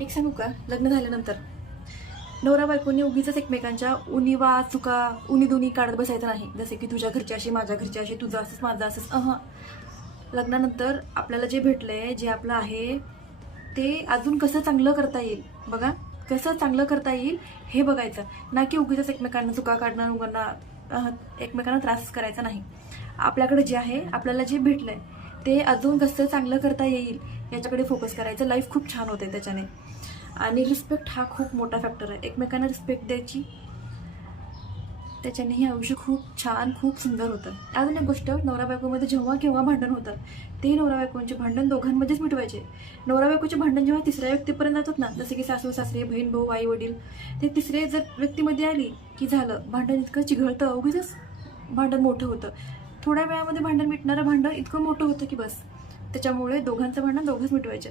एक सांगू का, लग्न झाल्यानंतर नवरा बायकोनी उगीच एकमेकांच्या उणीवा चुका उणी काढत बसायचं नाही. जसे की तुझ्या घरची अशी, माझ्या घरची अशी, तुझं असंच माझं असंच. लग्नानंतर आपल्याला जे भेटलंय, जे आपलं आहे, ते अजून कसं चांगलं करता येईल बघा. कसं चांगलं करता येईल हे बघायचं, ना की उगीच एकमेकांना चुका काढणं, उगांना एकमेकांना त्रास करायचा नाही. आपल्याकडे जे आहे, आपल्याला जे भेटलंय ते अजून कसं चांगलं करता येईल याच्याकडे फोकस करायचं. लाईफ खूप छान होते त्याच्याने. आणि रिस्पेक्ट हा खूप मोठा फॅक्टर आहे. एकमेकांना रिस्पेक्ट द्यायची, त्याच्याने हे आयुष्य खूप छान, खूप सुंदर होतं. अजून एक गोष्ट, नवरा बायकोमध्ये जेव्हा केव्हा भांडण होतं, ते नवरा बायकोंचे भांडण दोघांमध्येच मिटवायचे. नवरा बायकोचे भांडण जेव्हा तिसऱ्या व्यक्तीपर्यंत जातात ना, जसे की सासू सासरे, बहीण भाऊ, आई वडील, ते तिसरे जर व्यक्तीमध्ये आली की झालं भांडण. इतकं चिघळतं, उगीच भांडण मोठं होतं. थोड्या वेळामध्ये भांडण मिटणारं भांडण इतकं मोठं होतं की बस. त्याच्यामुळे दोघांचं भांडण दोघंच मिटवायचे.